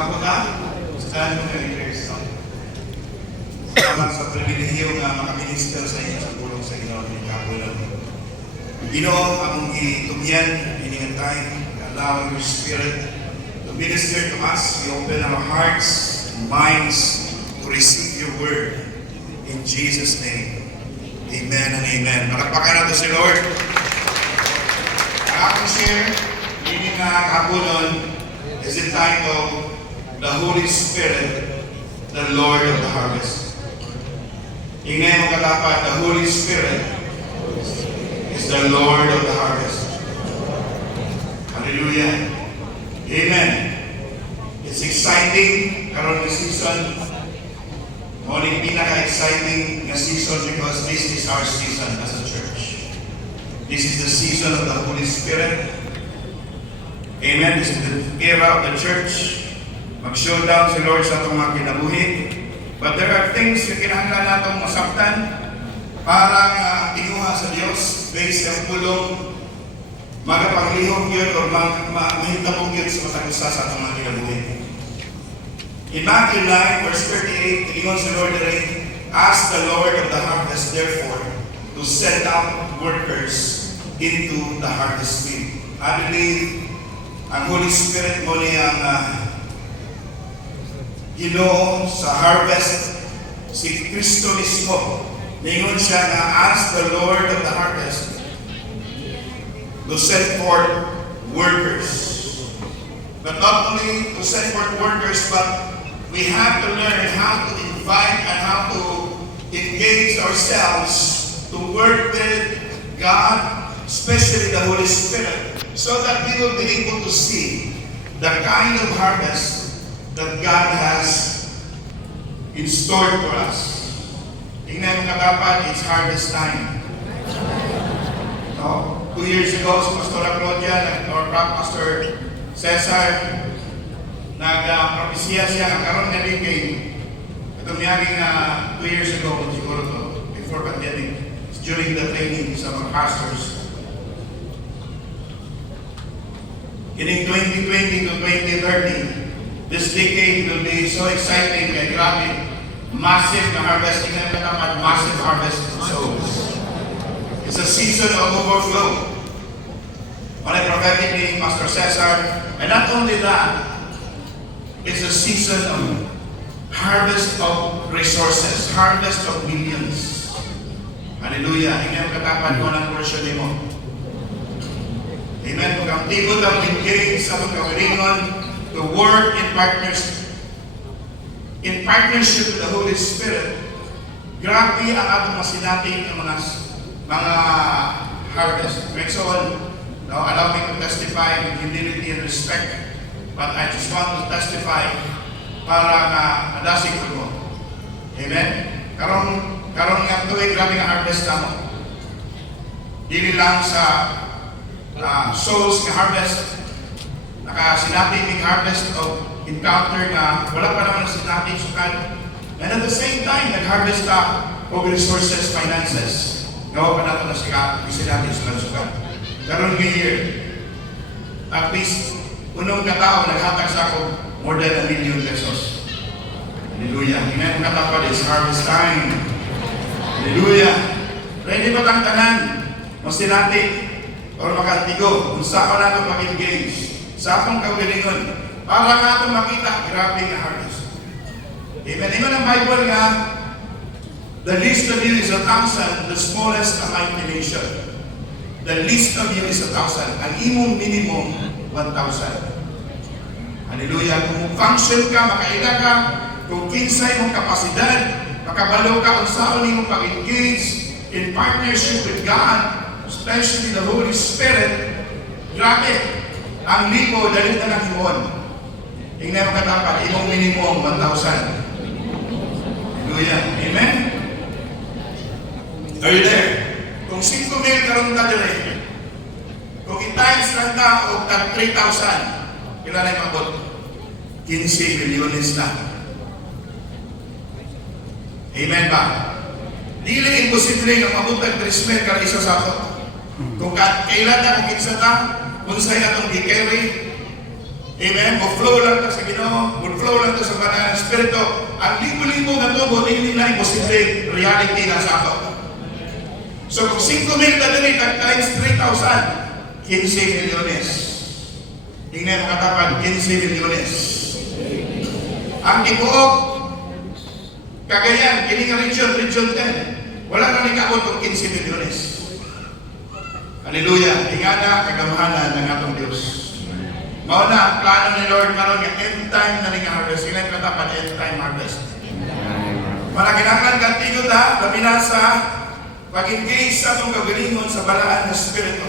Ako na, saan mo na i-Kristo? Salamat sa pribilehiyo na makaminister sa inyo sa tulong sa inyo ng kapulan. Ginoo, among itugyan, in time, allow your Spirit to minister to us. We open our hearts and minds to receive your word. In Jesus' name, amen and amen. Malakpakan natin si Lord. Ang aking share, meaning na kapulan, is entitled, The Holy Spirit, the Lord of the Harvest. Ingay mo katapat, the Holy Spirit is the Lord of the Harvest. Hallelujah. Amen. It's exciting karon ng season. Only pinaka-exciting na season because this is our season as a church. This is the season of the Holy Spirit. Amen. This is the era of the church. Mag-showdown si Lord sa itong mga kinabuhi. But there are things na kinahanglan natong masabtan para inuha sa Diyos based sa pulong magapanglihok yun o mahitabog yun sa matagusa sa itong mga kinabuhi. In Matthew 9, verse 38, ingon si Lord rin, ask the Lord of the harvest, therefore, to send out workers into the harvest field. I believe ang Holy Spirit mo niyang sa harvest, si Kristo mismo. Ningon siya na ask the Lord of the harvest to send forth workers. But not only to send forth workers, but we have to learn how to invite and how to engage ourselves to work with God, especially the Holy Spirit, so that we will be able to see the kind of harvest that God has in store for us. Tingnan mo katapat, it's harvest time. No? 2 years ago, si Pastor Claudia or Pastor Cesar, nag-propesya siya, nagkaroon na din kay ito miyaging 2 years ago, siguro to, before pandemic, during the training sa mga pastors. In 2020 to 2030, this decade will be so exciting and grabe. Massive na harvesting na katapat, massive harvest of souls. It's a season of overflow. On a prophetic meeting, Pastor Cesar, and not only that, it's a season of harvest of resources, harvest of millions. Hallelujah. Ingay mo katapat mo ng portion mo. Amen. Kung ang tigod ang engage sa pagkawiringon, to work in partnership with the Holy Spirit. Grabe ang atong masinating ng mga harvest. So, allow me to testify with humility and respect, but I just want to testify para adasig ko mo. Amen? Karon nga tuwing grabe ang harvest na mo. Dili lang sa souls na harvest, sinabi may harvest of encounter na wala pa naman sinabi sukat. And at the same time, nag-harvest of resources, finances. Gawa pa natin na sinabi sukat. Karon ng year, at least, unong katao, naghatag sa ako more than 1 million pesos. Hallelujah. Hinay mong katapad, it's harvest time. Hallelujah. Pwede ba tang tanan? Mas sinati, or makantigo, kung saan ka natin mag-engage, sa akong kawilingon, para nga itong makita, grabe nga harvest. Amen. Amen ang Bible nga, the least of you is 1,000, the smallest among the nation. The least of you is 1,000. Ang imong minimum, 1,000. Hallelujah. Kung function ka, makaila ka, kung kinsay mong kapasidad, makabalo ka kung saan mong pag-engage in partnership with God, especially the Holy Spirit, grabe. Ang libo, dalit na ng himon. Tingnan mo katapat, imong minimum 1,000. Hallelujah. Amen? Are you there? Kung 5 mil karoon ka dire, kung i-times lang ka o tag 3,000, kailan na mabot? 15 milyones na. Amen ba? Dili imposible nga mabot tag 3 mil ka isa sa ato. Kung kailan na kung kinsa ta, kung sa'yo atong i-carry, Amen? Mo-flow lang ito sa Ginoo, mo-flow lang ito sa banal na Espiritu. Ang libo-libo na ito, hindi na imposible reality na sa ako. So kung 5,000 na dali, times 3,000, 15 milyones. Tingnan mo katapan, 15 milyones. Ang Tibuok, Cagayan, kining region 10, wala na nikabot ng 15 milyones. Hallelujah. Ingana, kagamahanan ng atong Diyos. Mauna, ang plano ni Lord karon nga end time na ning harvest. Ilan katapan end time harvest. Para kinahanglan kantigo ta, labinasa, pag-engage sa itong kagalingon sa balaan na Espiritu.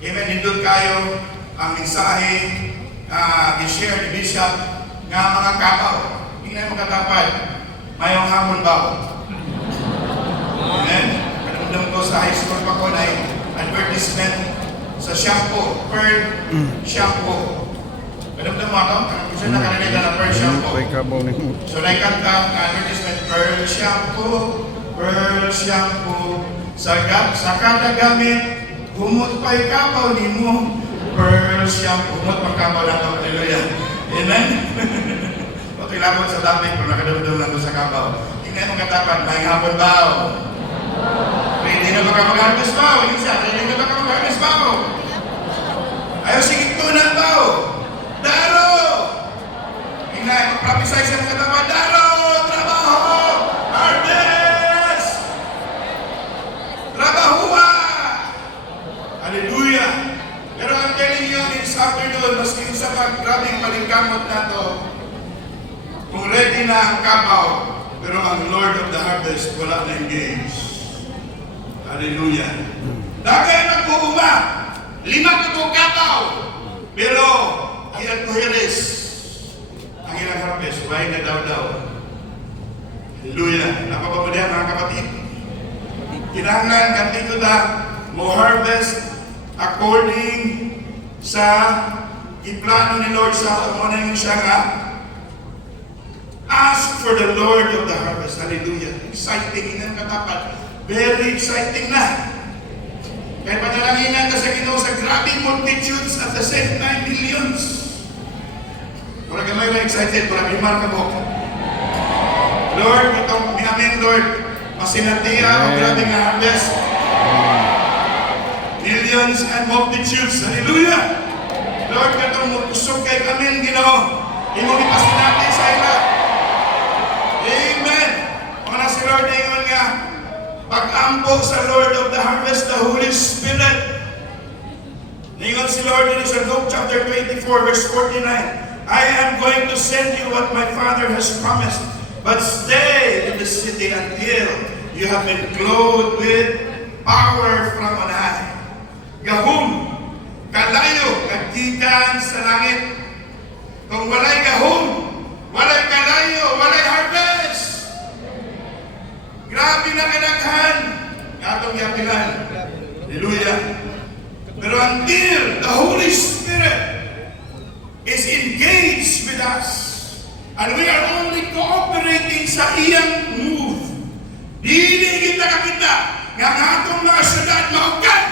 Amen. Nindot kayo ang mensahe i-share ni Bishop nga mga kapaw. Hindi na makatapad. Mayong hapon ba? Amen. Kanamdam ko sa high school pa ko na advertisement sa shampoo, Pearl shampoo. Kanamdam mo ako? Kasi nakarinig na Pearl shampoo. So naikanta ang advertisement, Pearl shampoo, sa kada gamit, humot pa'y kapaw ni mo, Pearl shampoo, humot pa'y kapaw na ito, hallelujah. Amen? Pakilabot sa dami, kung nakadamdam na ito sa kapaw. Tingnan mo katapan, may hapon baw. Hindi na baka mag-harvest baw, hindi na baka mag-harvest baw. Ayaw sige tunan baw. Daro! Tingnan, mag-prophesy sa katapan, Daro! Trabaho! Harvest! Trabahuwa! Hallelujah! Pero ang telling you this afternoon, maski sa pag-grabing palingkamot na to, kung ready na ang kapaw, pero ang Lord of the Harvest wala na engage. Hallelujah! Dagay nagbuuma, 5 katong kapaw, pero ilan ko hiris ang ilang harvest, why na daw. Hallelujah! Napapabalihan mga kapatid. Kinahanglan kanto ta mo harvest according sa iplano ni Lord sa ato. Mo na yung siya nga, ask for the Lord of the harvest. Hallelujah. Exciting. Inang katapat. Very exciting na. Kaya panalanginan ka sa Ginoo sa grabing multitudes at the same time millions. Wala ka may excited. Wala ka mo. Lord, itong minamin Lord, masinatiya ang grabing harvest. Millions and multitudes. Hallelujah! Lord, katong usog kay kami, Ginoo. Imong ipasinati sa ila. Amen! Mga si Lord, ingon nga, pag-ampo sa Lord of the Harvest, the Holy Spirit. Ingon si Lord in sa Luke chapter 24, verse 49, I am going to send you what my Father has promised, but stay in the city until you have been clothed with power from on high. Gahum, kalayo, nagtikan sa langit. Kung walay gahum, walay kalayo, walay harvest. Grabe na kadaghan. Atong yapilan. Hallelujah. Pero until the Holy Spirit is engaged with us, and we are only cooperating sa iyang move, dili kita kakita nga atong mga syudad maugan.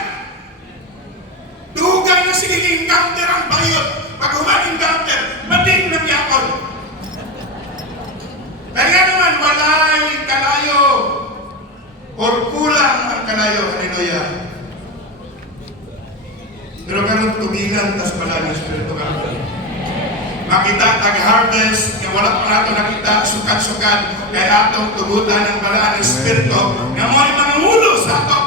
Dugang na sige encounter ang bayot. Pag encounter, mading ng yakon. Kaya naman, walay kalayo or kulang ang kalayo. Hallelujah. Pero karon tubigan tas pala ng Espiritu ka. Makita tag-harvest, nga wala pa nato nakita, sukat-sukat, kaya atong tugutan ng pala ng Espiritu, nga mo'y mga mulo sa ato.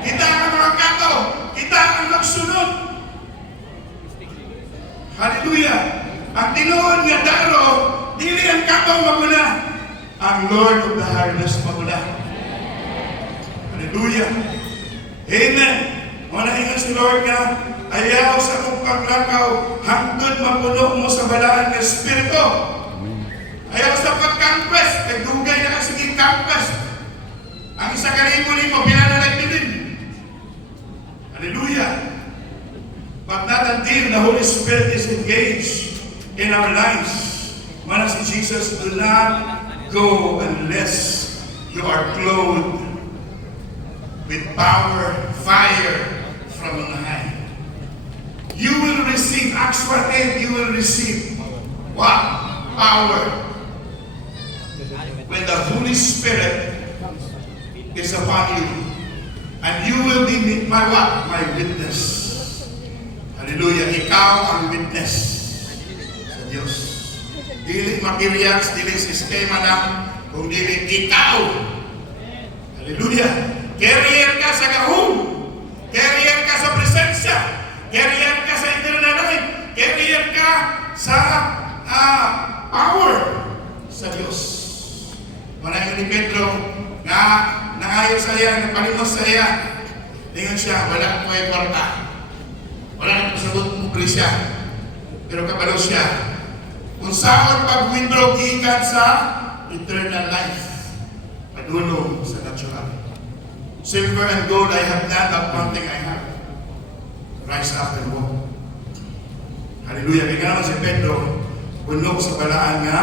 Kita ang mga kato, kita ang nagsunod. Hallelujah! Ang tinuod nga daro, dili ang kapaw maguna, ang Lord of the Harvest maguna. Hallelujah! Amen! Manahingan si Lord nga, ayaw sa kong paglakaw, hangtod mapuno mo sa balaan ng Espiritu. Ayaw sa pag-campus, nagdugay na kasi campus. Ang isa kalibo mo, pinanalag din. Hallelujah! But not until the Holy Spirit is engaged in our lives. Mana si Jesus, do not go unless you are clothed with power, fire from on high. You will receive action. Acts 1:8, you will receive what? Power. When the Holy Spirit is upon you. And you will be my what? My witness. Hallelujah. Ikaw ang witness sa Diyos. Dili makiriaks, dili sistema na, kung dili ikaw. Hallelujah. Carrier ka sa gahom. Carrier ka sa presensya. Carrier ka sa eternal life. Carrier ka sa power sa Diyos. Marami ni Pedro na nangayo sa iya, napalimos sa iya. Tingnan siya, wala ko ay kwarta. Wala na pasabot mo siya. Pero kabalo siya. Kung saan pag-withdraw ikan sa eternal life. Padulong sa natural. Silver and gold I have none, but one thing I have. Rise up and walk. Hallelujah. Kaya naman si Pedro, punok sa balaan nga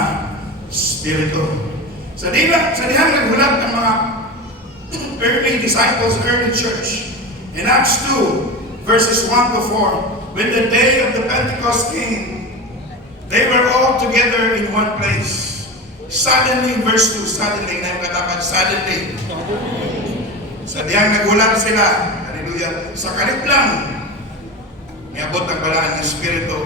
Espiritu. Sa dihang naghulat ng mga early disciples, early church, in Acts 2, verses 1 to 4, when the day of the Pentecost came, they were all together in one place. Suddenly, verse 2, suddenly, suddenly. Sa dihang nagulat sila, hallelujah, sa kalit lang, niabot ang balaan ng Espiritu,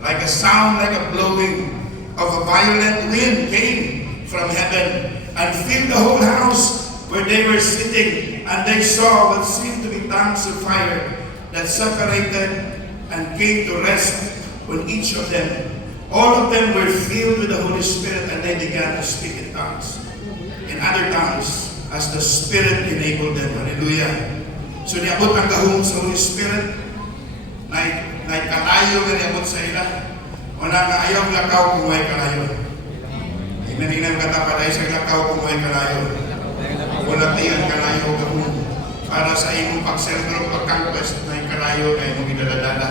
like a sound, like a blowing of a violent wind came from heaven and filled the whole house where they were sitting, and they saw what seemed to be tongues of fire that separated and came to rest on each of them. All of them were filled with the Holy Spirit, and they began to speak in tongues, in other tongues, as the Spirit enabled them. Hallelujah. So niabot ang gahom sa Holy Spirit, na kalayo nga niabot sa ila. Wala nga ayaw lakaw kung may kalayo. Inaninang katapaday sa lakaw kung may kalayo. Wala tiyang kalayo gahom. Para sa imong pagsentro, pagkangkwest, may kalayo na imong idadadala.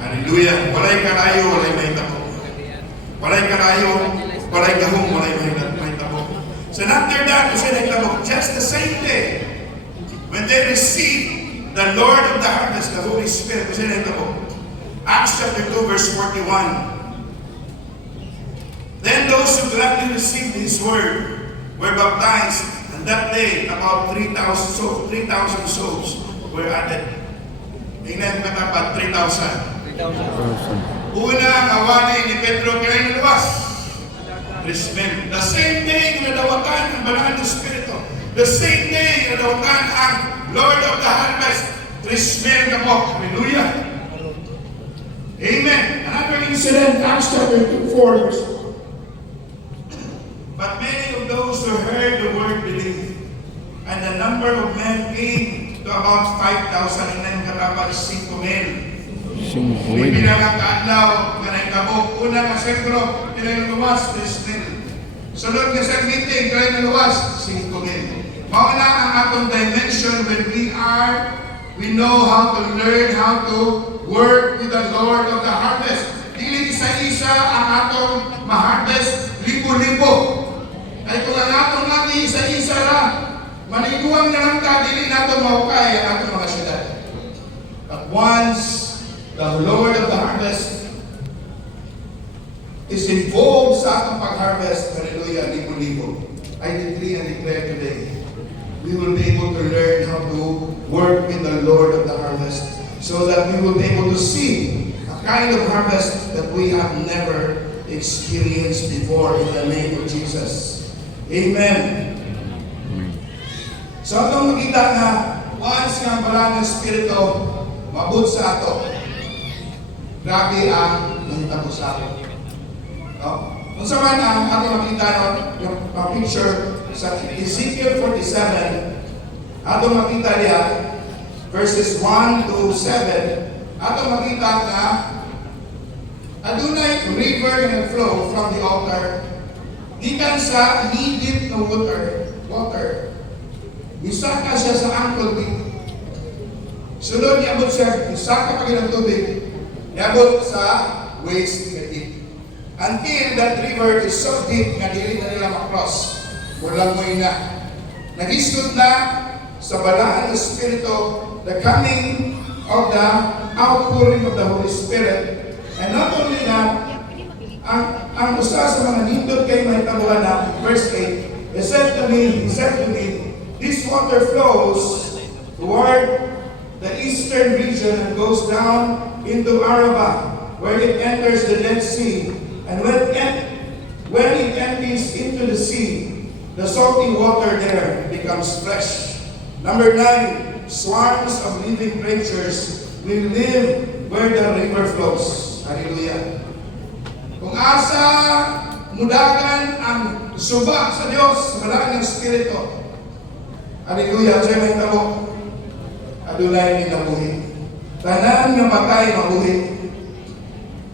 Hallelujah. Walay kalayo, walay may tabo. Walay kalayo, walay gahom, walay may tabo. So after that, we said, just the same day, when they received the Lord of the harvest, the Holy Spirit, we said, Acts chapter 2, verse 41. Then those who gladly received His word were baptized, and that day about 3,000 souls were added. Tingnan mo katapat, 3,000. Una ang awani ni Pedro kaya naluwas. The same day na nadawatan ang balaan ng Espiritu. The same day na nadawatan ang Lord of the harvest. Trismen na po. Hallelujah. Amen. Another incident, Acts chapter 4, verse 4. But many of those who heard the word believed, and the number of men came to about 5,000, and katapat 5,000. May bilangang kaadlaw nga naikabok. Una nga sentro, kailan luwas, 3,000. Sunod nga sa meeting, kailan luwas, 5,000. Mauna ang atong dimension when we know how to learn how to work with the Lord of the harvest. Dili isa-isa ang atong ma-harvest, libo-libo. Ay kung ang atong natin isa-isa lang, maniguang na lang ka, dili nato mahukay ang atong mga syudad. But once the Lord of the harvest is involved sa atong pag-harvest, hallelujah, libo-libo. I decree and declare today, we will be able to learn how to work with the Lord of the harvest so that we will be able to see a kind of harvest that we have never experienced before in the name of Jesus. Amen. So itong makita na once nga balang ng Espiritu mabud sa ato, grabe ang nahitabo sa ato. No? Kung sa man ang ato makita yung picture sa Ezekiel 47, ato makita niya verses 1 to 7, ato makita na adunay river nga flow from the altar gikan sa knee-deep na water. Isaka siya sa ankle deep. Sunod niabot siya, isaka pa ng tubig, niabot sa waist na deep. Until that river is so deep nga dili na nila makross. Walang mo'y na. Nagisod na sa balaan ng Espiritu, the coming of the outpouring of the Holy Spirit, And not only that, ang usa sa mga nindot kay may tabuhan na verse 8, he said to me, this water flows toward the eastern region and goes down into Arabah, where it enters the Dead Sea. And when it empties into the sea, the salty water there becomes fresh. Number 9, swarms of living creatures will live where the river flows. Hallelujah. Kung asa mudagan ang suba sa Dios, malaan ng Espiritu. Hallelujah. Diyan may tabo. Adunay ni nabuhi. Tanan nga patay mabuhi.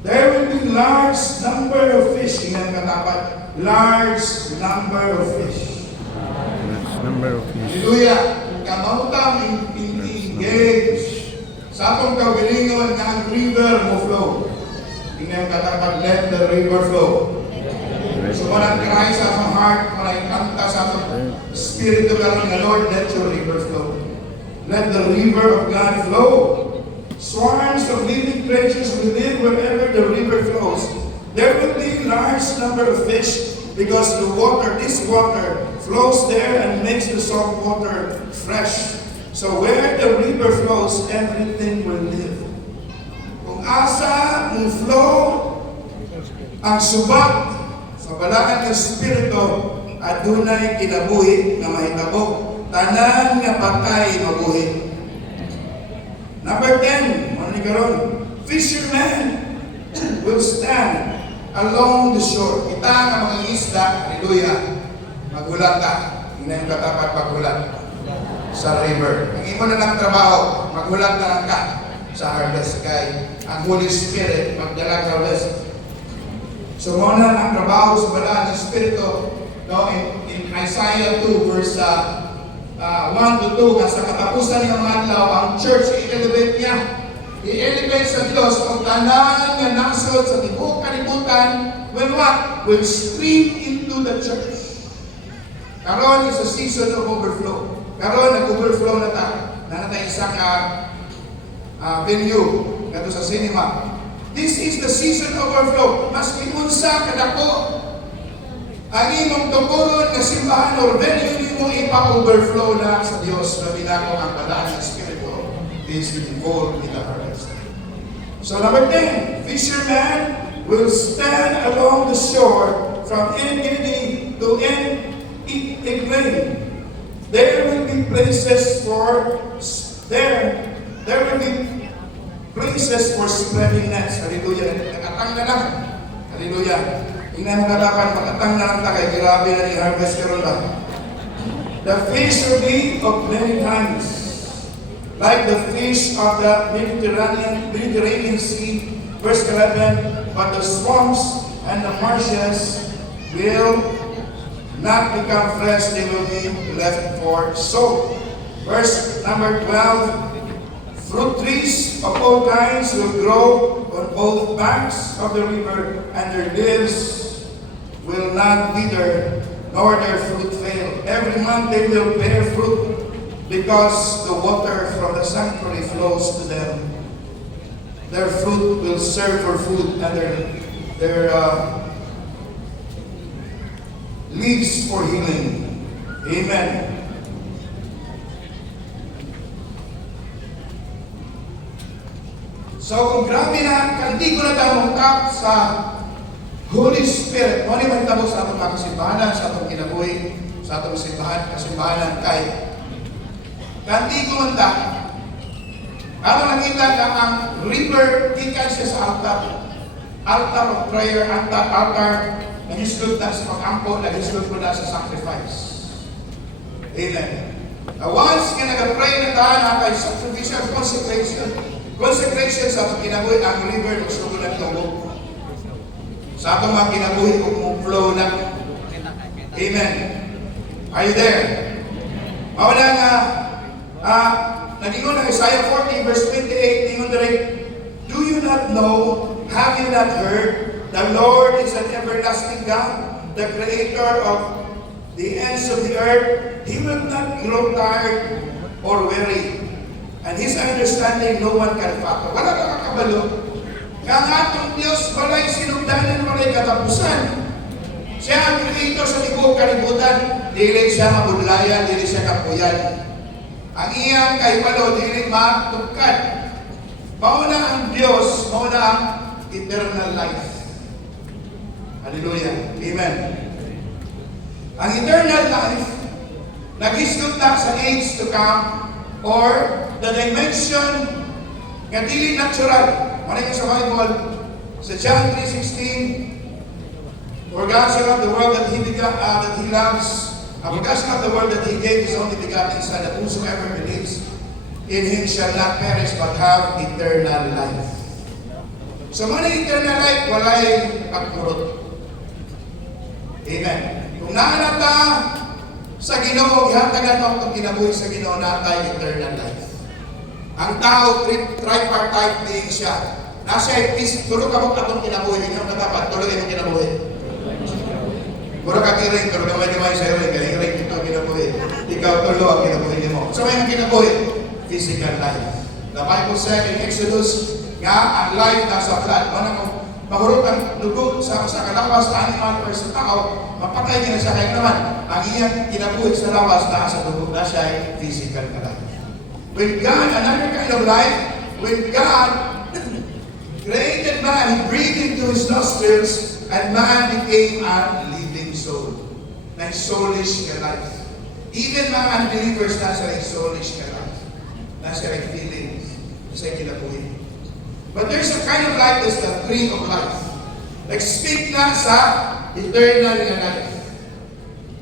There will be large number of fish. Tingnan katapat. Large number of fish. Large number of fish. Hallelujah. Kamautang engage. Sa atong kawilingon nga ang river mo flow. Tingnan katapat. Let the river flow. So manang cry sa atong heart, manang kanta sa atong spirito karon nga Lord, let your river flow. Let the river of God flow. Swarms of living creatures will live wherever the river flows. There will be large number of fish because this water flows there and makes the salt water fresh. So where the river flows, everything will live. Kung asa mong flow ang subak sa balaan ng Espiritu, adunay kinabuhi na mahitabo. Tanan nga patay mabuhi. Number 10, ano ni karon? Fishermen will stand along the shore. Kita nga mga isda, hallelujah, maghulat ka. Hindi yung katapat maghulat sa river. Ang imo na ng trabaho, maghulat na lang ka sa harvest. Kay ang Holy Spirit magdala ka harvest. So muna ang trabaho sa balaan ng Espiritu, no, in Isaiah 2 verse 1 to 2, nga sa katapusan ng mga adlaw, ang church i-elevate niya. I-elevate sa Diyos ang tanan nga nasod sa tibok kalibutan will what? Will stream into the church. Karon is a season of overflow. Karon nag-overflow na ta. Nanatay isa ka venue nato sa cinema. This is the season of overflow. Mas kinunsa kadako ang imong tukuron na simbahan or venue mo ipa-overflow na sa Diyos na binako ang balaan ng Espiritu is involved in the harvest. So number 10, fishermen will stand along the shore from En-Gedi to En-Eglaim. There will be places for spreading nets. Hallelujah. Nakatang na lang. Hallelujah. Tingnan mo katapan, makatang na lang tayo. Grabe na ni harvest karon ba? The fish will be of many kinds, like the fish of the Mediterranean Sea, verse 11, but the swamps and the marshes will not become fresh, they will be left for soak. Verse number 12, fruit trees of all kinds will grow on both banks of the river, and their leaves will not wither, nor their fruit fail. Every month they will bear fruit, because the water from the sanctuary flows to them. Their fruit will serve for food, and their leaves for healing. Amen. So kung grabe na, kantigo na tayo mungkap sa Holy Spirit, ano naman tabo sa atong mga kasimbahanan, sa atong kinabuhi, sa atong kasimbahanan kay kantigo man ta. Ano nakita ka ang river, gikan siya sa altar of prayer, altar, nagislod na sa pag-ampo, nagislod ko na sa sacrifice. Amen. Once ka nag-pray na tayo na kay sacrificial consecration sa atong kinabuhi, ang river, gusto ko na tawag. Sa atong mga kinabuhi kung flow na. Amen. Are you there? Mawala nga, nagingon ng Isaiah 40 verse 28, ningon direct, do you not know, have you not heard, the Lord is an everlasting God, the creator of the ends of the earth. He will not grow tired or weary, and His understanding no one can fathom. Wala ka kakabalo. Nga ang atong Diyos walay sinugdanan, walay katapusan. Siya ang creator sa tibuok kalibutan. Dili siya mabudlayan, dili siya kapuyan. Ang iyang kahibalo, dili matugkad. Mauna ang Diyos, mauna ang eternal life. Hallelujah. Amen. Ang eternal life, nagisguta sa age to come, or the dimension nga dili natural. Maraming sa Bible, sa John 3:16, for God so loved the world that He loves, for God so loved the world that He gave His only begotten Son, that whosoever believes in Him shall not perish but have eternal life. So man eternal life, walay pagkurot. Amen. Kung naanata sa Ginoo, ihatag nato itong kinabuhi sa Ginoo, natay eternal life. Ang tao, tripartite being siya. Nasa tulog ka mo itong kinabuhi. Hindi mo katapat, tulog mo kinabuhi. Mura ka kiring, tulog ka may sa iring. Galing-ring ito kinabuhi. Ikaw tulo ang kinabuhi mo. So may kinabuhi? Physical life. The Bible said in Exodus, nga ang life nasa blood. Kung mahurot ang dugo sa kalawas na animal or sa tao, mapatay niya siya. Kaya naman, ang iyang kinabuhi sa lawas na sa dugo na siya ay physical na life. When God, another kind of life, when God created man, He breathed into his nostrils, and man became a living soul. Na soulish ka life. Even mga unbelievers, nasa soulish ka life. Nasa feelings, nasa kinabuhi. But there's a kind of life that's the tree of life. Like speak na sa eternal life.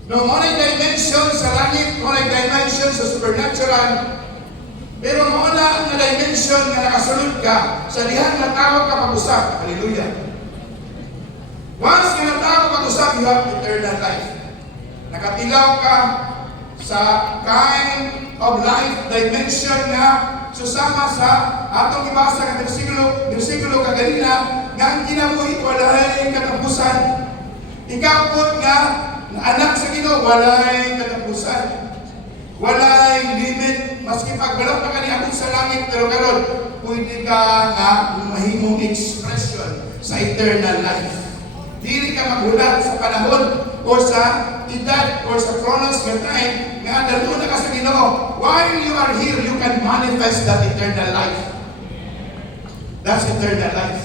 No, monay dimension sa langit, monay dimension sa supernatural. Pero mauna ang dimension na nakasulod ka sa dihang natawag ka pag-usap. Hallelujah. Once ka natawag pag-usap, you have eternal life. Nakatilaw ka sa kind of life dimension na susama sa atong ibasa ng bersikulo kaganina nga ang kinabuhi walay katapusan. Ikaw po nga anak sa Ginoo walay katapusan. Walay limit, maski pagbalak pa kaniabot sa langit, pero karon pwede ka nga mahimong expression sa eternal life. Dili ka maghulat sa panahon o sa edad o sa chronos ng time nga dalo na ka sa Ginoo. While you are here, you can manifest that eternal life. That's eternal life.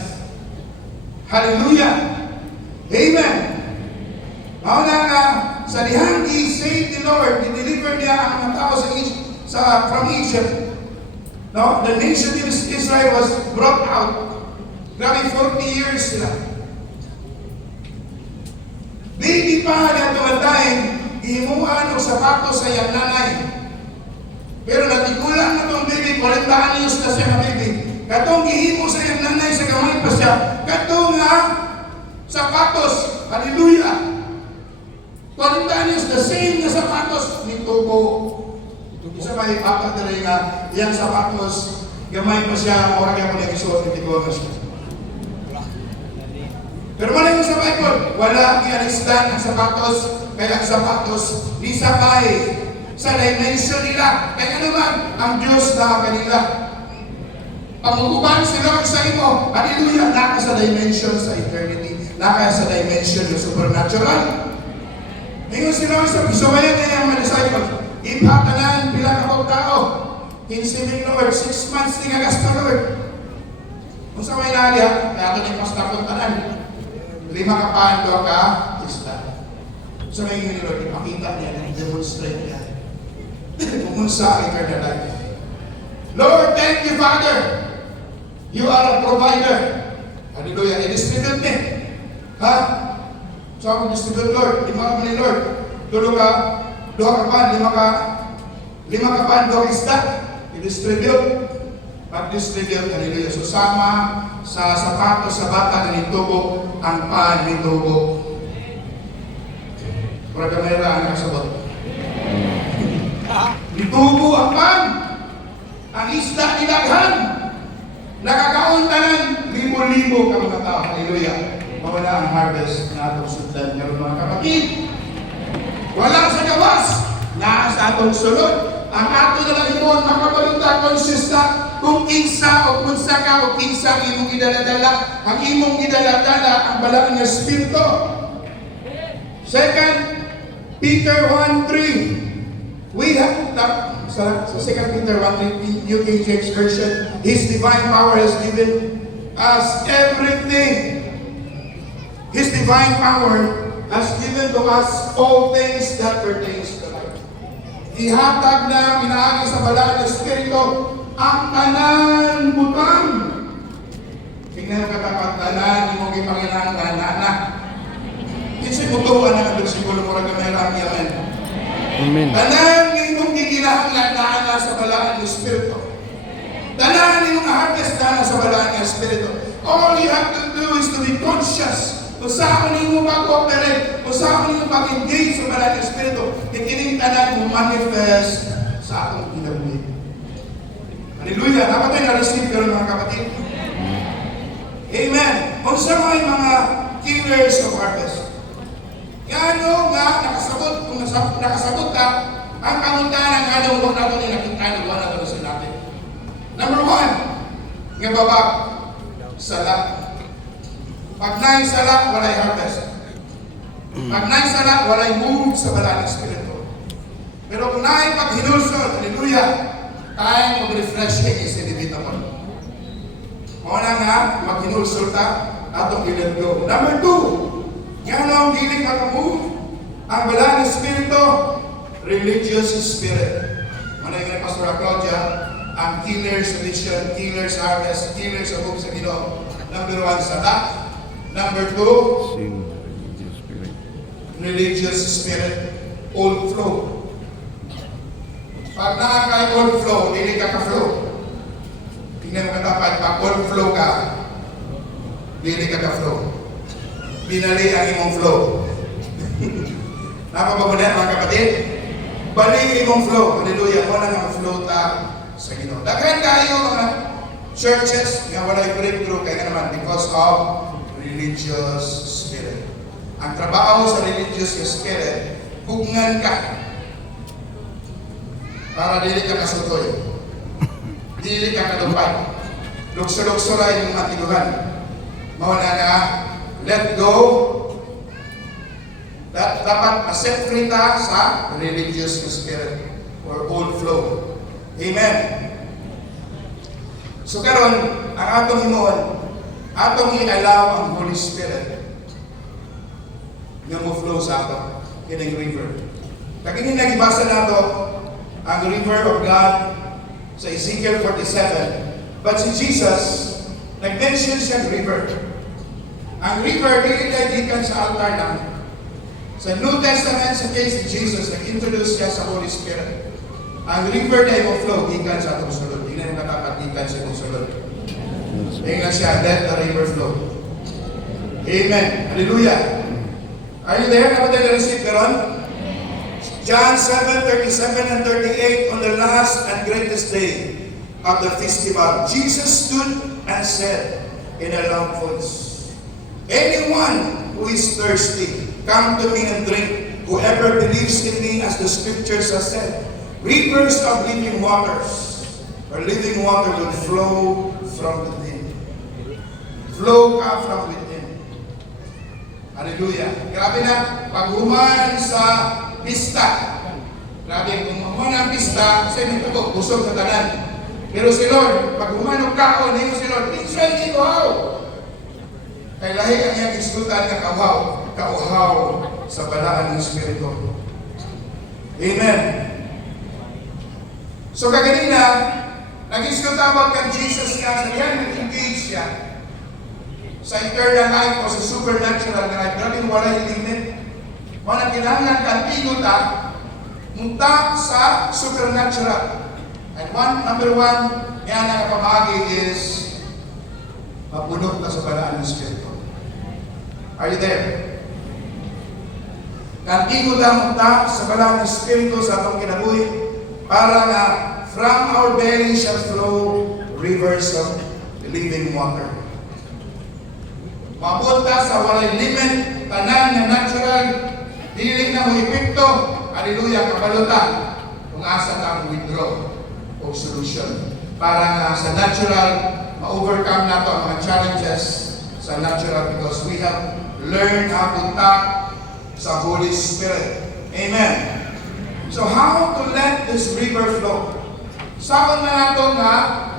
Hallelujah. Amen. Mauna nga sa dihang i-save the Lord, i-deliver niya ang mga tao from Egypt. No? The nation of Israel was brought out. Grabe, 40 years sila. Baby pa na tumatay, ihimuan o sapatos sa iyang nanay. Pero natigulang na itong baby, 40 anyos na siya na baby. Katong ihimo sa iyang nanay sa gamay pa siya. Katong nga sapatos, hallelujah. 40 anyos, the same na sapatos ni Tubo. Isa may apat na rin nga, iyang sapatos, gamay pa siya, orag ako na isuot ni Tigo na siya. Pero wala yung sa Bible, wala i-alistan ang sapatos, kaya ang sapatos, di sabay sa dimension nila. Kaya naman, ang Diyos na kanila. Pamukuban sila sa imo, hallelujah, naka sa dimension sa eternity, naka sa dimension yung supernatural. Ngayon sila sa pisubayan niya ang mga disciples. Ipatanan, bilang kapag tao. 15 Lord, 6 months ni gagas na Lord. Kung sa may nalya, kaya ito yung pastapon tanan. 5 kapando ka, isla. Sa may ni Lord, ipakita niya, demonstrate niya. Kung sa eternal life. Lord, thank you, Father. You are a provider. Hallelujah. I-distribute me. Ha? So ako distribute, Lord. 5 ka ni Lord. Tulo ka, 2 ka pan, 5 ka pan, 2 ka isda. I-distribute. Pag-distribute, hallelujah. So sama sa sapatos sa bata na nitubo, ang pan nitubo. Para kamera ang nakasabot. Nitubo ang pan. Ang isda nilaghan. Nakakauntanan, libo-libo ka mga tao. Hallelujah. Mawala ang harvest na atong sundan. Ngayon mga kapatid, wala sa gawas na sa atong sulod. ang ato na lang imon makabalita conscious ka kung kinsa o kunsa ka o kinsa ang imong gidaladala. Ang imong gidaladala ang balang nga espiritu. 2 Peter 1:3. We have sa 2 Peter 1:3, New King James Version, His divine power has given us everything. His divine power has given to us all things that pertains to life. Ihatag na pinaagi sa balang nga espiritu ang tanan butang. Tingnan mo katapat tanan, imong gipanginahanglan na. Kasi mutuan na ang bersikulo mo rin kami lang yaman. Amen. Tanan imong gikinahanglan na sa balang nga espiritu. Tanan imong harvest na sa balang nga espiritu. All you have to do is to be conscious. Kung saan mo mag-operate, kung saan mo mag-engage sa balang nga espiritu, ikining tanan mo manifest sa atong kinabuhi. Hallelujah! Dapat tayo na-receive pero mga kapatid. Amen! Kung sa mga killers of harvest, gano'n nga nakasabot, kung nakasabot ka, ang kamuntahan ng gano'n huwag natin yung nakita, huwag natin sa natin. Number 1, nga baba, sala. Pag naing sala, walay harvest. Pag naing sala, walay move sa balang espiritu. Pero kung naing paghinulsol, hallelujah, time of refreshing is inevitable. Muna nga, maghinulsol ta, atong ilan go. Number 2, yan ang giling makamove, ang balang espiritu, religious spirit. Muna yung Pastor Claudia, ang killer's edition, killer's harvest, killer's above sa Ginoo. Number 1, sala. Number 2, Sin, religious spirit. religious spirit, old flow. Pag nakakay old flow, hindi ka ka-flow. Tingnan mo katapat, pag old flow ka, hindi ka ka-flow. Binali ang imong flow. Napapabunan mga kapatid? Bali ang imong flow. Hallelujah. Wala nga flow ta sa Ginoo. Daghan kayo mga churches nga walay breakthrough kaya naman because of religious spirit. Ang trabaho sa religious spirit, bugngan ka para dili ka kasutoy. Dili ka kadupay. Lukso-luksoray yung matiluhan. Mauna na, let go. Dapat ma-set free ta sa religious spirit or old flow. Amen. So karon ang atong himuon, atong i-allow ang Holy Spirit nga mo flow sa ato kining river. Kagini nagibasa nato ang river of God sa Ezekiel 47. But si Jesus nag-mention siyang river. Ang river dili kay gikan sa altar lang. Sa New Testament sa case ni Jesus nag-introduce siya sa Holy Spirit. Ang river na mo flow gikan sa atong sulod. Hindi na nakakapat gikan sa atong sulod. Ingat siya, let the river flow. Amen. Hallelujah. Are you there? Kapag tayo na-receive karon? John 7:37 and 38, on the last and greatest day of the festival, Jesus stood and said in a loud voice, anyone who is thirsty, come to me and drink. Whoever believes in me, as the scriptures have said, rivers of living waters, or living water will flow from within. Flow ka from within. Hallelujah. Grabe na, paghuman sa pista. Grabe, kung human ang pista, sa inyo ito, busog sa tanan. Pero si Lord, pag humanong kaon, hindi si Lord, insay ni wow! Kay lahi ang iyang iskutan na kauhaw sa balaan ng Espiritu. Amen. So kaganina, nag-iskuta about kang Jesus nga, sa yan, nag-engage siya sa eternal life o sa supernatural na life. Grabe wala yung limit. Mga kinahanglan kantigo ta, munta sa supernatural. And number one, yan ang kapamagi is mapulot ka sa balaan ng Espiritu. Are you there? Kantigo ta munta sa balaan ng Espiritu sa atong kinabuhi para nga from our belly shall flow rivers of living water. Mapunta sa walay limit, tanan na natural, dili na mo epekto, hallelujah, kabalutan. Kung asa tang withdraw o solution para nga sa natural ma-overcome nato ang mga challenges sa natural because we have learned how to tap sa Holy Spirit. Amen. So how to let this river flow? Sakon na nato nga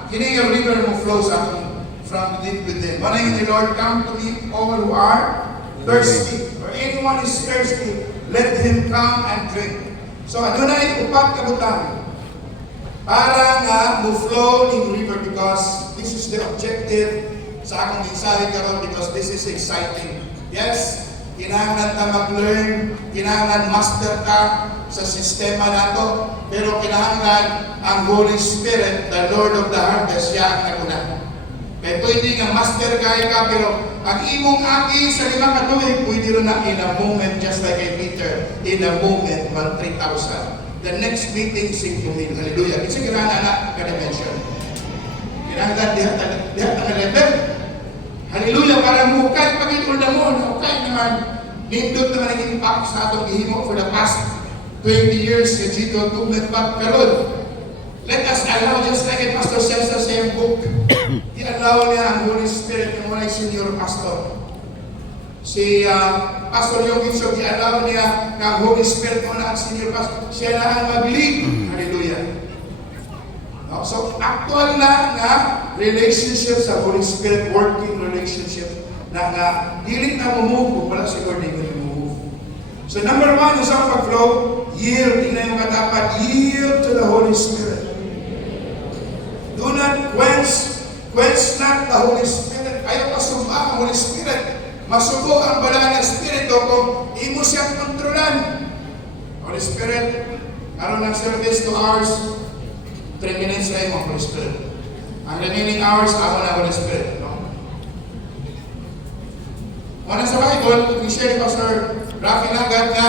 kini yung river mo flow sa atin from deep within. Manayin ni Lord, come to me all who are thirsty, or anyone is thirsty, let him come and drink. So adunay upat ka butang para nga mo flow in river because this is the objective sa akong mensahe karon because this is exciting. Yes, kinahanglan ta mag-learn, kinahanglan master ka sa sistema nato, pero kinahanglan ang Holy Spirit, the Lord of the harvest, siya ang naguna. Kaya pwede nga master kaya ka, pero ang imong aki sa 5 katuig, pwede rin na in a moment, just like a Peter, in a moment, 3,000. The next meeting, 5,000. Hallelujah. Kasi kinahanglan na ka-dimension. Kinahanglan dihat na ka-level. Hallelujah, parang hukay pag-itulda mo, hukay naman, nindot naman ang impact sa atong gihimo for the past 20 years, kasi ito, tugnet pa karon. Let us allow, just like Pastor Cesar sa iyong book, i-allow niya ang Holy Spirit ng mga senior pastor. Si Pastor Yogi Show, i-allow niya ang Holy Spirit mo na ang senior pastor. Siya na ang mag-lead. Hallelujah. So, actual na relationship sa Holy Spirit, working relationship, na dili na move, wala siguro di ko move. So, number 1, sa pag-flow, yield. Hindi na yung katapat, yield to the Holy Spirit. Do not quench not the Holy Spirit. Ayaw pasubak ang Holy Spirit. Masubok ang balaan ng Espiritu kung imo siyang kontrolan. Holy Spirit, karon ng service 2 hours, 3 minutes na yung Holy Spirit. Ang remaining hours, ako na Holy Spirit. No? Una sa Bible, i-share ni Pastor Rafi Nagat na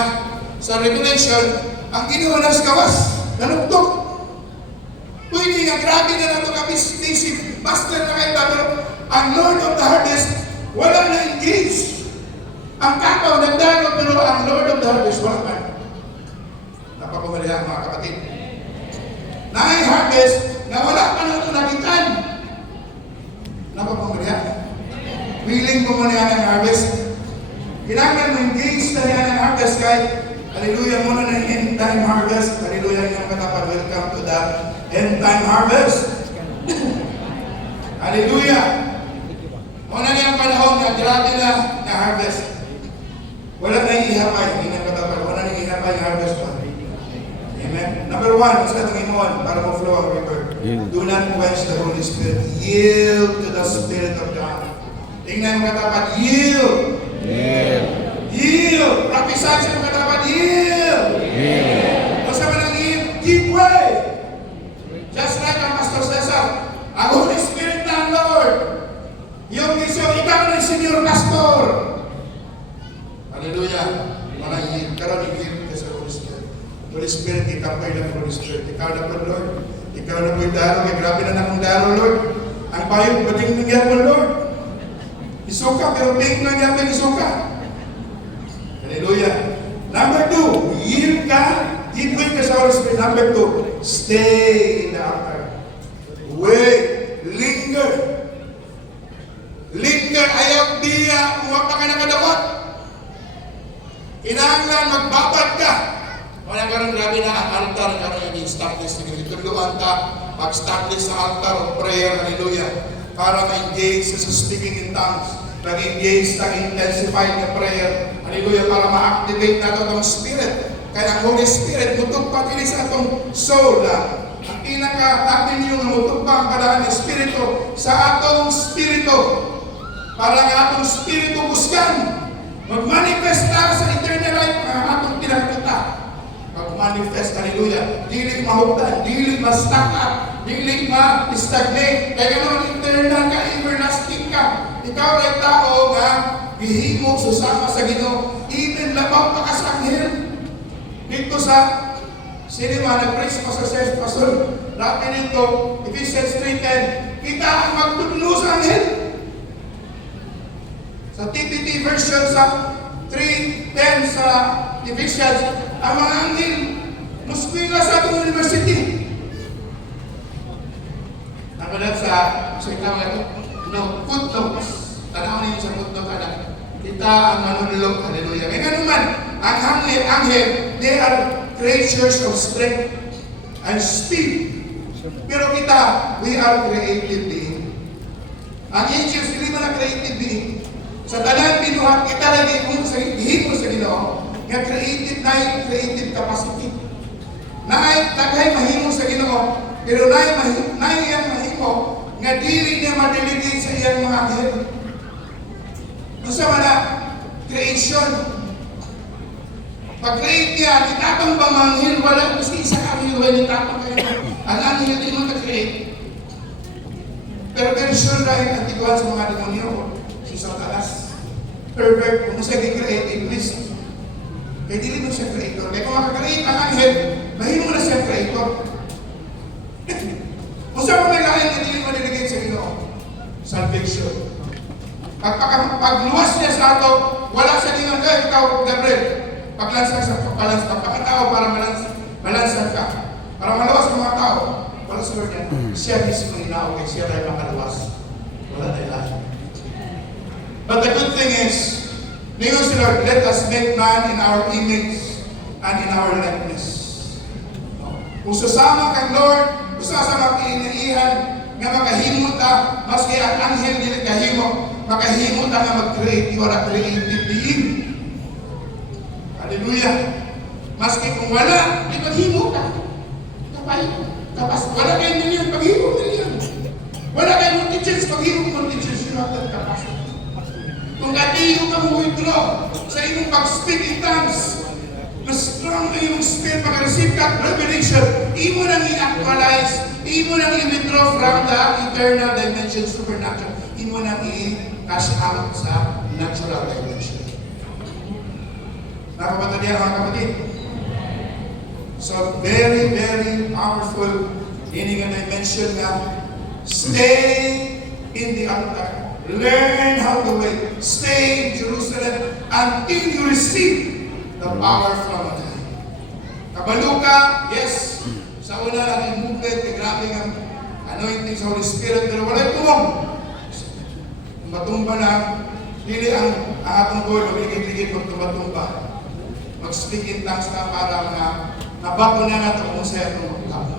sa Revelation, ang ginawa ng gawas, nanugtok. Pwede nga, grabe na nato ka-busy, master na kayo, pero ang Lord of the Harvest, wala na engage. Ang kakaw, nagdano, pero ang Lord of the Harvest, wala man. Napapumalihan, mga kapatid. Na harvest na wala pa na ito nakitan. Napapamalihan. Willing mo muna yan ang harvest. Kailangan mo engage na yan ang harvest kahit hallelujah muna ng end time harvest. Hallelujah yung katapat. Welcome to the end time harvest. Hallelujah. Muna niya ang panahon na grabe na harvest. Wala na ihapay. Hindi na katapat. Wala na ihapay yung harvest pa. Amen. Number 1, sa itong imon, para mo-flow ang river. Do not quench the Holy Spirit. Yield to the Spirit of God. Tingnan mo katapat, yield. Yield. Yield. Prophesy sa katapat, yield. Yield. Basta man ang yield, give way. Just like ang Pastor Cesar, ang Holy Spirit ng Lord. Yung isyo, ikaw na yung senior pastor. Hallelujah. Mga yield. Karoon yung yield ka sa Holy Spirit. Holy Spirit, ikaw kayo ng Holy Spirit. Ikaw na po, Lord. Ikaw na po yung daro. May grabe na akong daro, Lord. Ang payo, bating nangyay po, Lord. Isuka, pero ping nangyay po isuka. Hallelujah. Number 2, yield ka. Give way ka sa Holy Spirit. Number 2, stay in the altar. Wait. Linger. Linger. Ayaw biya. Kuha pa ka na kadawat. Kinahanglan magbabad ka. Wala karon grabe na ang altar karon yung establish na gituluan ta mag-establish sa altar of prayer, hallelujah, para ma-engage sa speaking in tongues, mag-engage sa intensified na prayer, hallelujah, para ma-activate nato ang spirit. Kaya ang Holy Spirit mutugpa kini sa atong soul ang pinaka-avenue na mutugpa ang kadaan ng Espiritu sa atong spirito para nga atong spirito buskan mag-manifest na sa eternal life ang atong pinakita. Mag-manifest, hallelujah. Dili mahutan, dili ma-stack up, dili ma-stagnate. Kaya naman eternal ka, everlasting ka. Ikaw ay tao nga gihimo susama sa Ginoo. Even labaw pa ka sa anghel. Dito sa cinema, nag-preach pa sa Sir Pastor Rafi dito, Ephesians 3:10. Kita ang magtudlo sa anghel. Sa TPT version sa 3:10 sa Ephesians, ang mga anghel, Muskwila sa atong university. Napalat sa ikaw ito, no, footnotes. Tanaw ninyo sa footnote, anak. Kita ang manunulog, hallelujah. May naman, ang anghel, they are creatures of strength and speed. Pero kita, we are creative being. Ang angels, hindi man ang creative being. Sa tanan binuhat, kita lagi kung sa hihimo sa Ginoo, nga creative na yung creative capacity. Naghay mahimo sa Ginoo, pero nay yang mahimo, nga dili niya ma-delegate sa iyang mga anghel. Masa man na, creation. Pag-create niya, itapang ba mga anghel, wala, kasi isa ka anghel, wala itapang kayo. Ang anghel din mo na-create. Pero very sure dahil antiguan sa mga demonyo, si Satanas, pervert, kung siya gi-create, iblis. Kaya dili mo siya creator. Kaya kung makaka-create ang anghel, mahimo na siya creator. Kung saan mo may lain na dili mo niligay sa Ginoo? Salvation. Pagluwas niya sa ato, wala siya tingnan ka, ikaw, Gabriel. Paglansan sa pagpakatao para malansan ka. Para malawas ng mga tao. Wala sa Lord yan. Siya mismo inaw kay siya tayo makaluwas. Wala tayo lahat. But the good thing is, ngayon si Lord, let us make man in our image and in our likeness. Kung sasama kang Lord, kung sasama kiiniihan, nga makahimot ka, maski ang anghel dili kahimo, makahimot ka nga mag-create, you are a creative being. Hallelujah. Maski kung wala, di maghimo ka. Tapos wala kayong milyon, paghimo milyon. Wala kayong multi-chance, paghimo multi-chance, you have that capacity. Kung katiyo ka mo withdraw sa inyong pag-speak in tongues, na strong na iyong spirit, maka-receive ka revelation, imo nang i-actualize, imo nang i-withdraw from the eternal dimension, supernatural, imo nang i-cash out sa natural dimension. Nakapatadihan mga kapatid. So, very, very powerful. Ini nga na-mention nga, stay in the altar. Learn how to wait. Stay in Jerusalem until you receive the power from on high. Kabalo ka, yes. Sa una natin movement, grabe ang anointing sa Holy Spirit, pero wala tumong. Matumba na, dili ang atong goal, magligid-ligid, magtumba-tumba. Mag-speak in tongues ka para mga nabato na natin kung sa'yo itong magkama.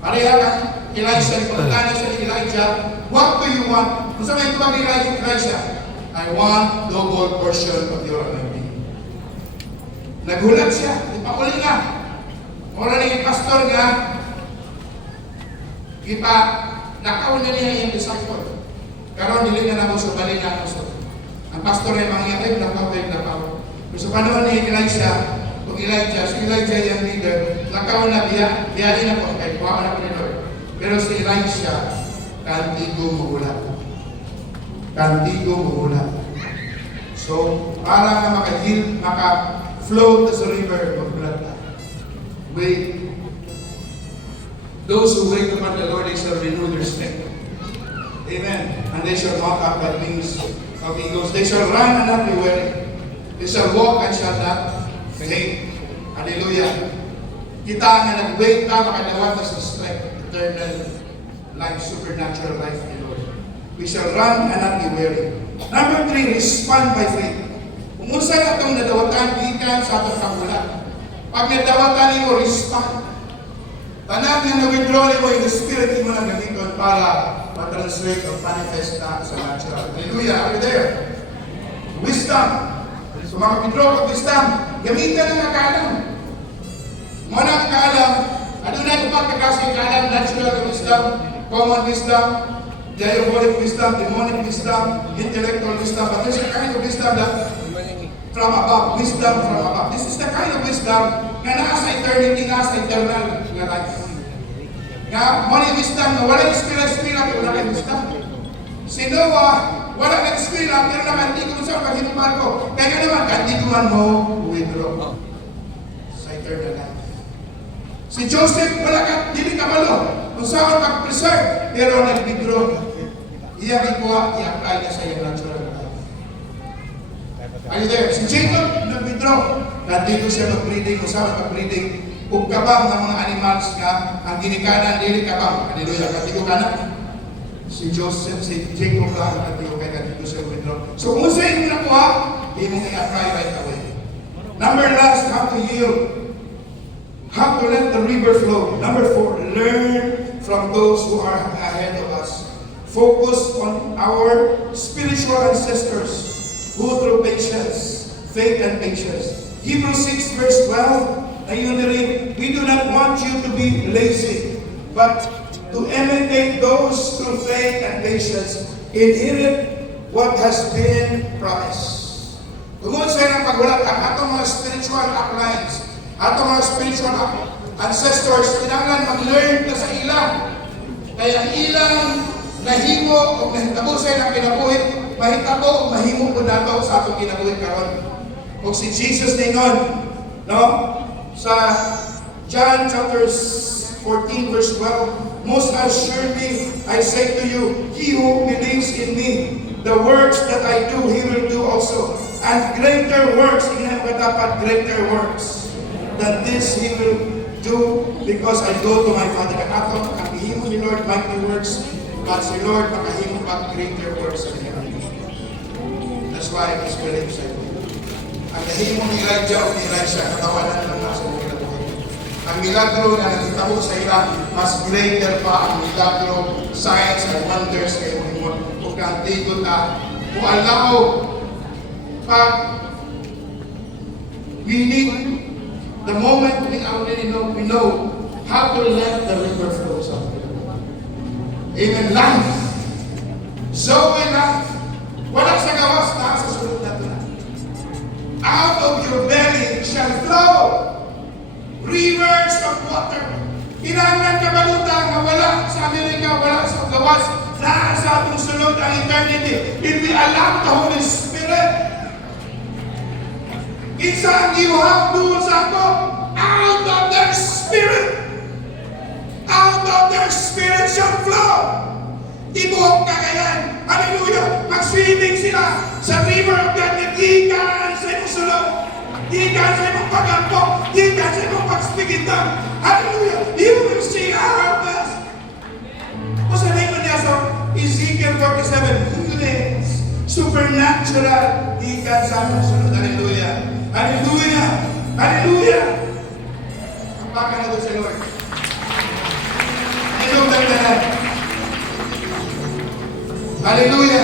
Pareha kang Elijah, ipagkana siya ni Elijah, what do you want? Kung saan may tumag ni Elijah, I want double portion of your anointing. Nagulat siya, ipakuli nga. Mula na yung pastor nga, nakaw na niya yung disciple. Karoon, nili na ako sa bali na ako. Ang pastor ay mangyayay, nakaw. So, panahon ni Elijah, kung Elijah, si Elijah yung leader, nakaw na biyahin na po, kahit kuha na po ni Lord. Pero si Elijah, kantigo magulat. So, para na maka-float sa river, magulat na. Wait. Those who wait upon the Lord, they shall renew their strength. Amen. And they shall mount up like wings of eagles. They shall run and not be weary. They shall walk and shall not faint. Hallelujah. Kita nga nag-wait ka, makadawat sa strength, eternal life, supernatural life in Lord. We shall run and not be weary. Number 3, respond by faith. Kung unsa atong nadawatan, gikan sa atong kagulat. Pag nadawatan mo, respond. Tanan nga na-withdraw mo in the spirit, mo na gamiton para ma-translate o manifest na sa natural. Hallelujah. Are you there? Wisdom. So maka-withdraw of wisdom, gamitan ng akalam. Muna ang akalam, ano na yung pagkakasing akalam, natural wisdom, common wisdom, diabolic wisdom, demonic wisdom, intellectual wisdom, but there's a kind of wisdom that from above, wisdom from above. This is the kind of wisdom na nasa eternity, nasa eternal na life. Nga, muna yung wisdom na wala yung spira, wala yung wisdom. Si Noah, wala nag-eskwela, pero nakandigo sa paghinuman ko. Kaya nga naman, kandiguan mo, withdraw. Sa eternal life. Si Joseph, wala ka, hindi ka malo. Kung saan mag-preserve, pero nag-withdraw. Iya ikuha, i-apply niya sa iyong natural life. Are you there? Si Jacob, nag-withdraw. Nandito siya mag-breeding, kung saan mag-breeding, ug kabang ng mga animals nga ang ginikanan dili kabang. Hallelujah. Katigo kana si Joseph, si Jacob lang ang katigo kay katigo sa Pedro. So kung sa inyo nakuha, imong i-apply right away. Number last, how to yield. How to let the river flow. Number 4, learn from those who are ahead of us. Focus on our spiritual ancestors who through patience, faith and patience. Hebrews 6 verse 12, ayun na rin, we do not want you to be lazy, but to imitate those through faith and patience, inherit what has been promised. Tungod sa ilang paghulat, ang atong mga spiritual uplines, atong mga spiritual ancestors, kinahanglan mag-learn na sa ilang. Kaya ang ilang nahimo o nahitabo sa ilang kinabuhi, mahitabo o mahimo po nato sa atong kinabuhi karon. O si Jesus ningon, no? Sa John chapter 14 verse 12, most assuredly I say to you, he who believes in me, the works that I do, he will do also. And greater works, hindi mo dapat greater works than this he will do because I go to my Father. At ang himo ni Lord mighty works, but si Lord makahimo pa greater works sa kanya. That's why I was very excited. Ang nahimo ni Elijah o ni Elisha, katawanan ng nasa mga kinabuhi. Ang milagro na nakita mo sa ilang, mas greater pa ang milagro, signs and wonders kayo mo. Kung kantigo ta, kung alam mo, pag we need, the moment we already know, we know how to let the river flow sa amen. Life. Zoe life. Wala sa gawas na sa sulod na ito. Out of your belly shall flow rivers of water. Kinahanglan ka balutang na wala sa Amerika, wala sa gawas, na sa atong sulod ang eternity. If we allow the Holy Spirit, kinsa ang iwahang doon sa ako, out of their spirit. Out of their spirit shall flow. Ibuhok kagayan. Hallelujah. Mag-swimming sila sa river of God. Ikan sa imong sulod. Ikan sa imong pagampo. Ikan sa imong pagspigitan. Hallelujah. You will see a harvest. O sa name niya sa Ezekiel 47, healings, supernatural. Ikan sa imong sulod. Hallelujah. Hallelujah. Hallelujah. Kapakan na doon sa Lord. Hallelujah.